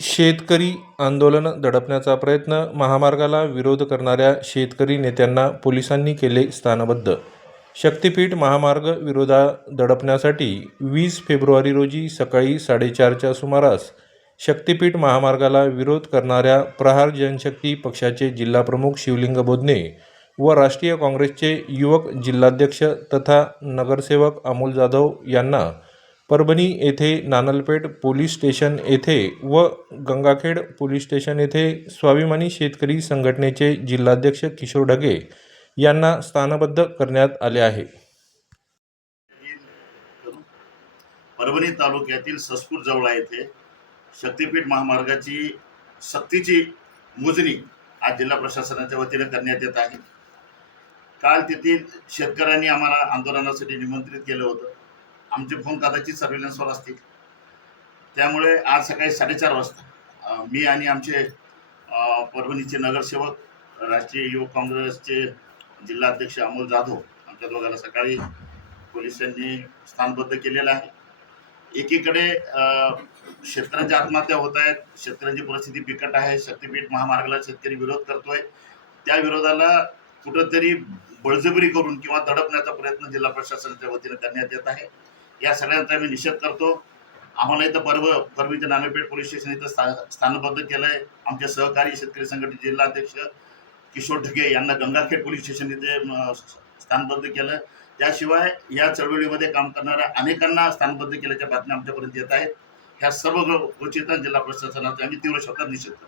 शेतकरी आंदोलन दडपण्याचा प्रयत्न, महामार्गाला विरोध करणाऱ्या शेतकरी नेत्यांना पोलिसांनी केले स्थानबद्ध. शक्तिपीठ महामार्ग विरोधात दडपण्यासाठी 20 फेब्रुवारी रोजी सकाळी 4:30च्या सुमारास शक्तिपीठ महामार्गाला विरोध करणाऱ्या प्रहार जनशक्ती पक्षाचे जिल्हाप्रमुख शिवलिंग बोधने व राष्ट्रीय काँग्रेसचे युवक जिल्हाध्यक्ष तथा नगरसेवक अमोल जाधव यांना परभणी येथे नानलपेठ पोलीस स्टेशन येथे व गंगाखेड पोलीस स्टेशन येथे स्वाभिमानी शेतकरी संघटनेचे जिल्हाध्यक्ष किशोर ढगे यांना स्थानबद्ध करण्यात आले आहे. परभणी तालुक्यातील ससपूर जवळा येथे शक्तिपीठ महामार्गाची सक्तीची मोजणी आज जिल्हा प्रशासनाच्या वतीने करण्यात येत आहे. काल तेथील शेतकऱ्यांनी आम्हाला आंदोलनासाठी निमंत्रित केलं होतं. आमचे फोन कदाचित सर्व्हेलन्सवर असतील, त्यामुळे आज सकाळी 4:30 वाजता मी आणि आमचे परभणीचे नगरसेवक राष्ट्रीय युवक काँग्रेसचे जिल्हाध्यक्ष अमोल जाधव आमच्या दोघांना सकाळी पोलिसांनी स्थानबद्ध केलेलं आहे. एकीकडे शेतकऱ्यांच्या आत्महत्या होत आहेत, शेतकऱ्यांची परिस्थिती बिकट आहे, शक्तिपीठ महामार्गाला शेतकरी विरोध करतोय. त्या विरोधाला कुठंतरी बळजबरी करून किंवा दडपण्याचा प्रयत्न जिल्हा प्रशासनाच्या वतीने करण्यात येत आहे. या सगळ्यांचा मी निषेध करतो. आम्हाला इथं परभणीच्या नानलपेठ पोलीस स्टेशन इथं स्थानबद्ध केलं आहे. आमचे सहकारी शेतकरी संघटनेचे जिल्हाध्यक्ष किशोर ढगे यांना गंगाखेड पोलीस स्टेशन इथे स्थानबद्ध केलं. त्याशिवाय या चळवळीमध्ये काम करणाऱ्या अनेकांना स्थानबद्ध केल्याच्या बातम्या आमच्यापर्यंत येत आहेत. ह्या सर्व गोष्टींचा जिल्हा प्रशासनाचा आम्ही तीव्र शब्दात निषेध करतो.